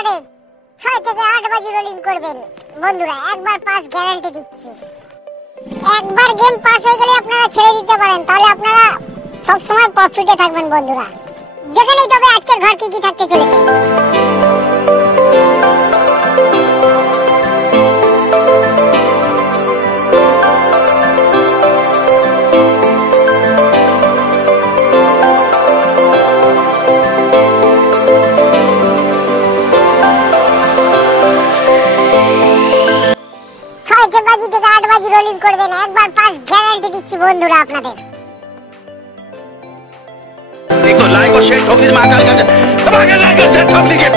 ওভারে 6 থেকে 8 বাজি রোলিং করবেন বন্ধুরা, একবার পাস গ্যারান্টি দিচ্ছি। একবার গেম পাস হয়ে গেলে আপনারা ছেড়ে দিতে পারেন, তাহলে আপনারা সব সময় প্রফিটে থাকবেন বন্ধুরা। যেখানেই তবে আজকের ঘর কি থাকতে চলেছে। বাজি থেকে 8 বাজি রোলিং করবেন, একবার পাস গ্যারান্টি দিচ্ছি বন্ধুরা আপনাদের। एक तो लाइक और शेयर ठोक दीजिए महाकाल का, लाइक और शेयर ठोक दीजिए।